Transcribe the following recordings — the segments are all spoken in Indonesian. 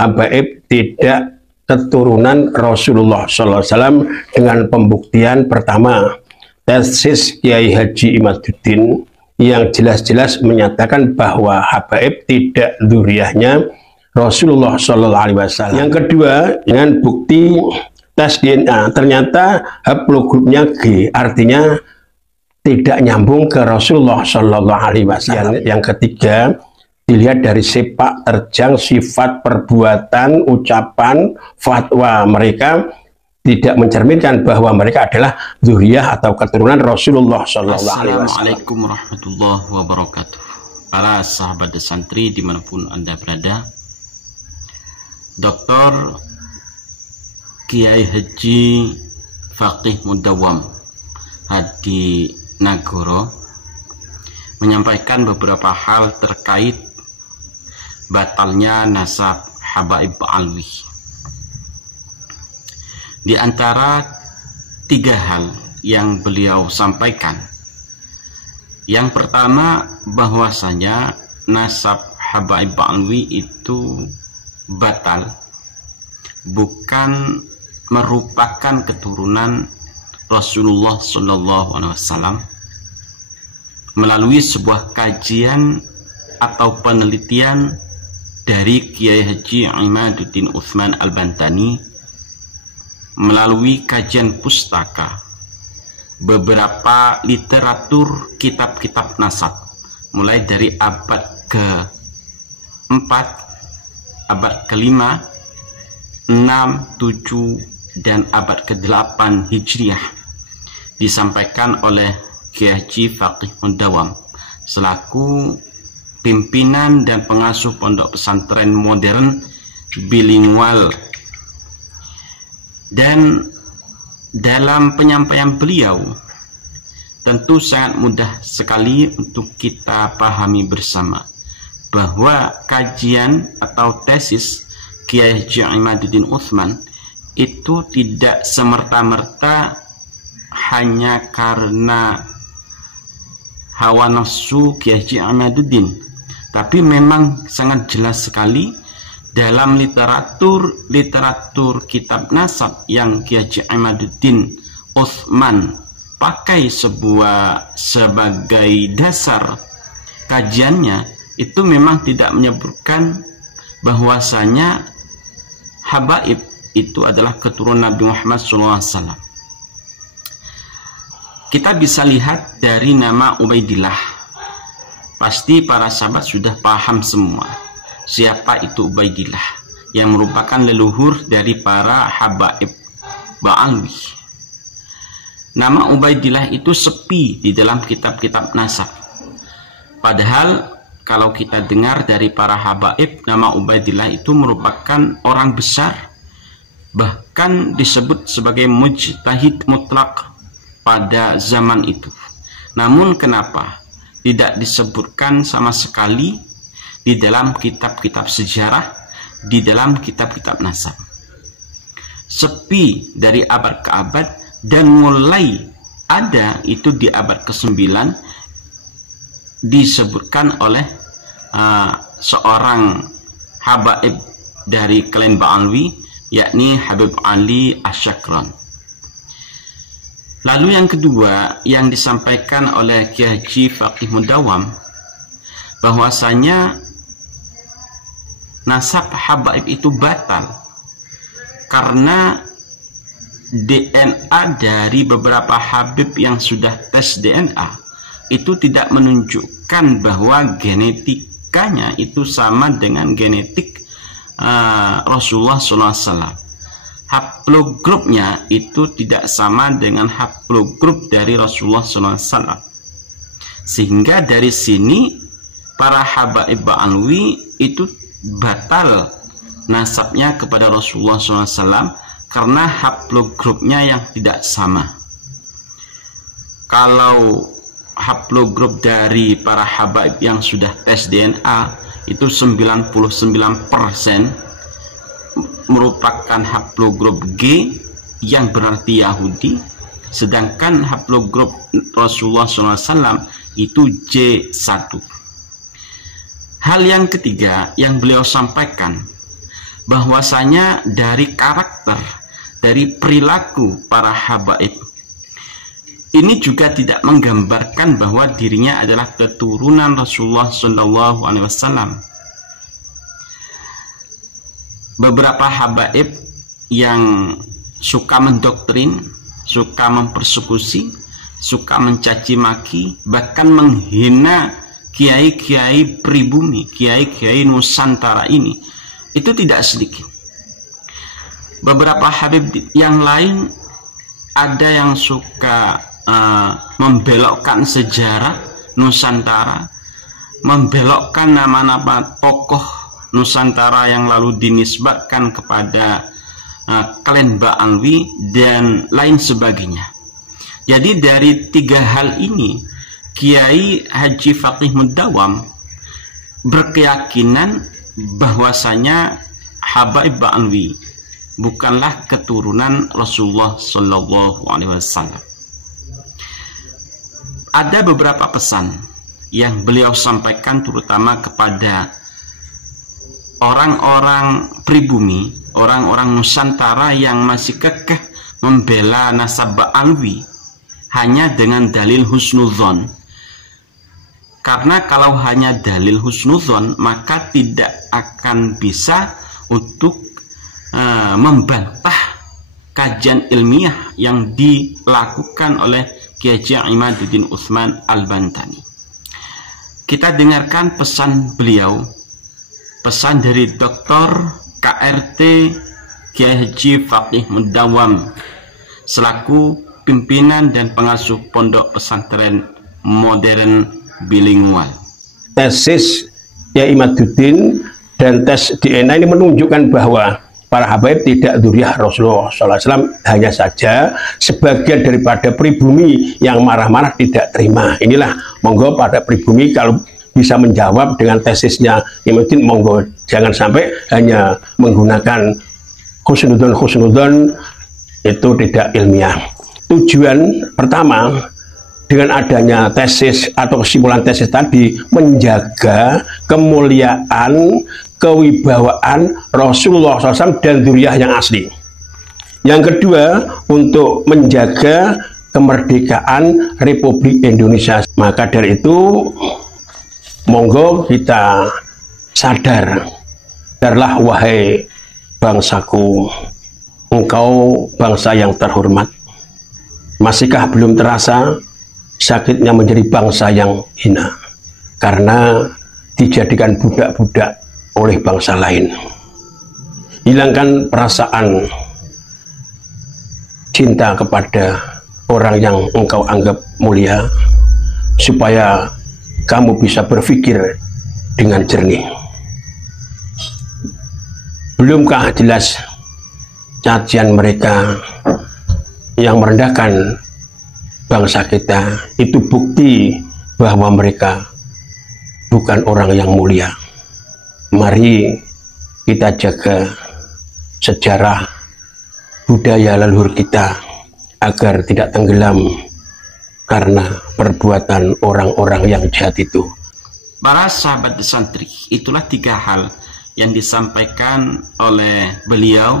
habaib tidak keturunan Rasulullah SAW dengan pembuktian pertama, tesis Kiai Haji Imaduddin yang jelas-jelas menyatakan bahwa habaib tidak dzurriyyahnya Rasulullah SAW. Yang kedua, dengan bukti tes DNA, ternyata haplogrupnya G, artinya tidak nyambung ke Rasulullah SAW. Yang ketiga, dilihat dari sepak terjang, sifat, perbuatan, ucapan, fatwa mereka tidak mencerminkan bahwa mereka adalah dzurriyyah atau keturunan Rasulullah SAW. Assalamualaikum warahmatullahi wabarakatuh. Para sahabat santri dimanapun Anda berada, Dr. Kiai Haji Faqih Mudawwam Hadi Nagoro menyampaikan beberapa hal terkait batalnya nasab habaib alwi. Di antara 3 hal yang beliau sampaikan, yang pertama bahwasanya nasab habaib alwi itu batal, bukan merupakan keturunan Rasulullah SAW. Melalui sebuah kajian atau penelitian dari Kiai Haji Imaduddin Utsman Al-Bantani, melalui kajian pustaka, beberapa literatur kitab-kitab nasab, mulai dari abad ke-4, abad ke-5, 6, 7, dan abad ke-8 Hijriah, disampaikan oleh Kiai Haji Faqih Mudawwam selaku pimpinan dan pengasuh pondok pesantren modern bilingual. Dan dalam penyampaian beliau tentu sangat mudah sekali untuk kita pahami bersama bahwa kajian atau tesis Kiai Haji Imaduddin Utsman itu tidak semerta-merta hanya karena hawa nafsu Kiai Haji Imaduddin, tapi memang sangat jelas sekali dalam literatur kitab nasab yang Kiai Haji Imaduddin Utsman pakai sebagai dasar kajiannya, itu memang tidak menyebutkan bahwasanya habaib itu adalah keturunan Nabi Muhammad SAW. Kita bisa lihat dari nama Ubaidillah. Pasti para sahabat sudah paham semua siapa itu Ubaidillah, yang merupakan leluhur dari para habaib Ba'alwi. Nama Ubaidillah itu sepi di dalam kitab-kitab nasab. Padahal kalau kita dengar dari para habaib, nama Ubaidillah itu merupakan orang besar, bahkan disebut sebagai mujtahid mutlak pada zaman itu. Namun kenapa tidak disebutkan sama sekali di dalam kitab-kitab sejarah, di dalam kitab-kitab nasab? Sepi dari abad ke abad, dan mulai ada itu di abad ke-9 disebutkan oleh seorang habaib dari klan Ba'alwi, yakni Habib Ali Asyakran. Lalu yang kedua yang disampaikan oleh Kiai Haji Faqih Mudawwam, bahwasanya nasab habaib itu batal karena DNA dari beberapa habib yang sudah tes DNA itu tidak menunjukkan bahwa genetikanya itu sama dengan genetik Rasulullah SAW. Haplogrupnya itu tidak sama dengan haplogrup dari Rasulullah SAW. Sehingga dari sini para habaib Ba'alwi itu batal nasabnya kepada Rasulullah SAW karena haplogrupnya yang tidak sama. Kalau haplogrup dari para habaib yang sudah tes DNA itu 99% merupakan haplogrup G yang berarti Yahudi, sedangkan haplogrup Rasulullah SAW itu J1. Hal yang ketiga yang beliau sampaikan, bahwasanya dari karakter, dari perilaku para habaib ini juga tidak menggambarkan bahwa dirinya adalah keturunan Rasulullah Shallallahu Alaihi Wasallam. Beberapa habaib yang suka mendoktrin, suka mempersekusi, suka mencaci maki, bahkan menghina kiai-kiai pribumi, kiai-kiai Nusantara ini, itu tidak sedikit. Beberapa habib yang lain ada yang suka membelokkan sejarah Nusantara, membelokkan nama-nama tokoh Nusantara yang lalu dinisbatkan kepada klan Ba'alwi dan lain sebagainya. Jadi dari tiga hal ini, Kiai Haji Faqih Mudawam berkeyakinan bahwasanya habaib Ba'alwi bukanlah keturunan Rasulullah Shallallahu Alaihi Wasallam. Ada beberapa pesan yang beliau sampaikan terutama kepada orang-orang pribumi, orang-orang Nusantara yang masih kekeh membela nasab Ba'alwi hanya dengan dalil husnudzon. Karena kalau hanya dalil husnudzon, maka tidak akan bisa untuk membantah kajian ilmiah yang dilakukan oleh Kiai Haji Imaduddin Utsman Al-Bantani. Kita dengarkan pesan beliau, pesan dari Dr. KRT Kiai Haji Faqih Mudawam selaku pimpinan dan pengasuh Pondok Pesantren Modern Bilingual. Tesis Kiai Imaduddin dan tes DNA ini menunjukkan bahwa para habaib tidak dzurriyyah Rasulullah SAW, hanya saja sebagian daripada pribumi yang marah-marah tidak terima. Inilah, monggo pada pribumi kalau bisa menjawab dengan tesisnya Imaduddin, monggo, jangan sampai hanya menggunakan khusnudon itu tidak ilmiah. Tujuan pertama dengan adanya tesis atau kesimpulan tesis tadi, menjaga kemuliaan, kewibawaan Rasulullah SAW dan dzurriyyah yang asli. Yang kedua, untuk menjaga kemerdekaan Republik Indonesia. Maka dari itu, monggo kita sadar, sadarlah wahai bangsaku, engkau bangsa yang terhormat. Masihkah belum terasa sakitnya menjadi bangsa yang hina karena dijadikan budak-budak oleh bangsa lain? Hilangkan perasaan cinta kepada orang yang engkau anggap mulia, supaya kamu bisa berpikir dengan jernih. Belumkah jelas cacian mereka yang merendahkan bangsa kita itu bukti bahwa mereka bukan orang yang mulia? Mari kita jaga sejarah budaya leluhur kita agar tidak tenggelam karena perbuatan orang-orang yang jahat itu. Para sahabat santri, itulah tiga hal yang disampaikan oleh beliau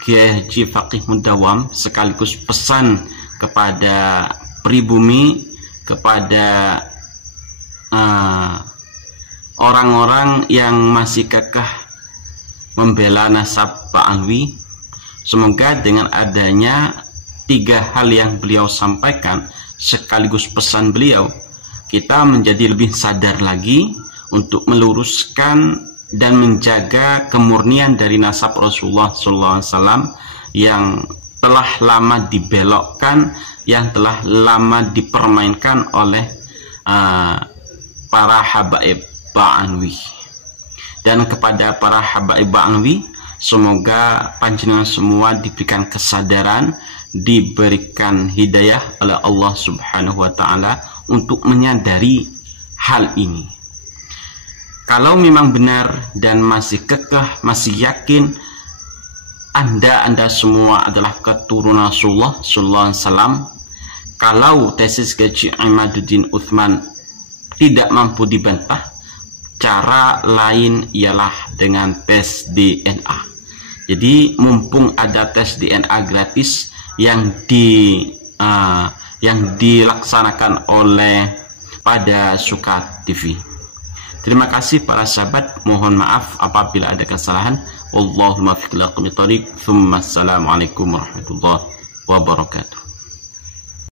Kiai Haji Faqih Mudawam, sekaligus pesan kepada pribumi, kepada orang-orang yang masih kekeh membela nasab Ba'alwi. Semoga dengan adanya tiga hal yang beliau sampaikan sekaligus pesan beliau, kita menjadi lebih sadar lagi untuk meluruskan dan menjaga kemurnian dari nasab Rasulullah SAW yang telah lama dibelokkan, yang telah lama dipermainkan oleh para habaib Ba'alwi. Dan kepada para habaib Ba'alwi, semoga panjenengan semua diberikan kesadaran, diberikan hidayah oleh Allah Subhanahu wa Ta'ala untuk menyadari hal ini. Kalau memang benar dan masih kekeh, masih yakin Anda semua adalah keturunan Rasulullah Sallallahu Alaihi Wasallam, kalau tesis Kiai Imaduddin Utsman tidak mampu dibantah, cara lain ialah dengan tes DNA. Jadi mumpung ada tes DNA gratis yang dilaksanakan oleh pada Suka TV. Terima kasih para sahabat, mohon maaf apabila ada kesalahan. Wallahumma fiqh lakum thoriq. Assalamualaikum warahmatullahi wabarakatuh.